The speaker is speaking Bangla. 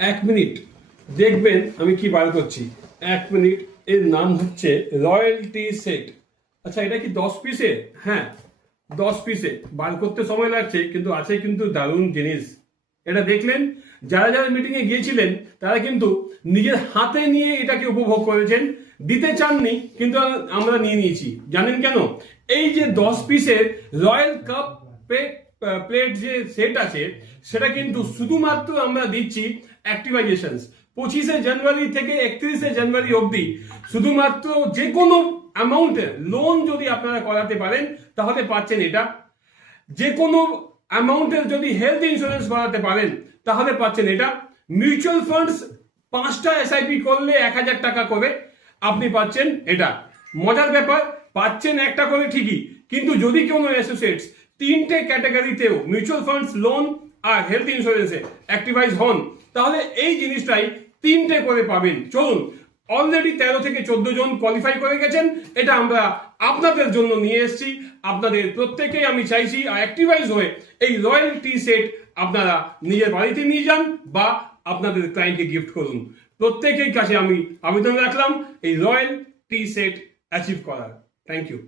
1 মিনিট দেখবেন আমি কি বার করছি। 1 মিনিট, এর নাম হচ্ছে রয়্যালটি সেট। আচ্ছা, এটা কি 10 পিসে? হ্যাঁ, 10 পিসে। বার করতে সময় লাগছে, কিন্তু আছে কিন্তু দারুণ জিনিস। এটা দেখলেন, যারা যারা মিটিং এ গিয়েছিলেন তারা কিন্তু নিজের হাতে নিয়ে এটাকে উপভোগ করেছেন, দিতে চাননি, কিন্তু আমরা নিয়ে নিয়েছি। জানেন কেন? এই যে 10 পিসের রয়্যাল কাপ প্লেট যে সেট আছে, সেটা কিন্তু শুধুমাত্র আমরা দিচ্ছি অ্যাক্টিভাইজেশন 25শে জানুয়ারি থেকে 31শে জানুয়ারি অবধি। শুধুমাত্র যে কোনো অ্যামাউন্টের লোন যদি আপনারা করাতে পারেন তাহলে পাচ্ছেন এটা। যে কোনো অ্যামাউন্টের যদি হেলথ ইন্স্যুরেন্স করাতে পারেন তাহলে পাচ্ছেন এটা। মিউচুয়াল ফান্ডস 5টা এসআইপি করলে 1000 টাকা করে আপনি পাচ্ছেন এটা। মজার ব্যাপার, পাচ্ছেন একটা করে ঠিকই, কিন্তু যদি কোনো অ্যাসোসিয়েটস 3টে ক্যাটাগরিতেও মিউচুয়াল ফান্ডস, লোন আর হেলথ ইন্স্যুরেন্সে অ্যাক্টিভাইজ হন, তাহলে এই জিনিসটাই 3টে করে পাবেন। চলুন, অলরেডি 13 থেকে 14 জন কোয়ালিফাই করে গেছেন। এটা আমরা আপনাদের জন্য নিয়ে এসেছি। আপনাদের প্রত্যেকেই আমি চাইছি অ্যাক্টিভাইজ হয়ে এই রয়্যালটি সেট আপনারা নিজের বাড়িতে নিয়ে যান বা আপনাদের ক্লায়েন্টকে গিফট করুন। প্রত্যেকের কাছে আমি আবেদন রাখলাম এই রয়্যালটি সেট অ্যাচিভ করার। Thank you.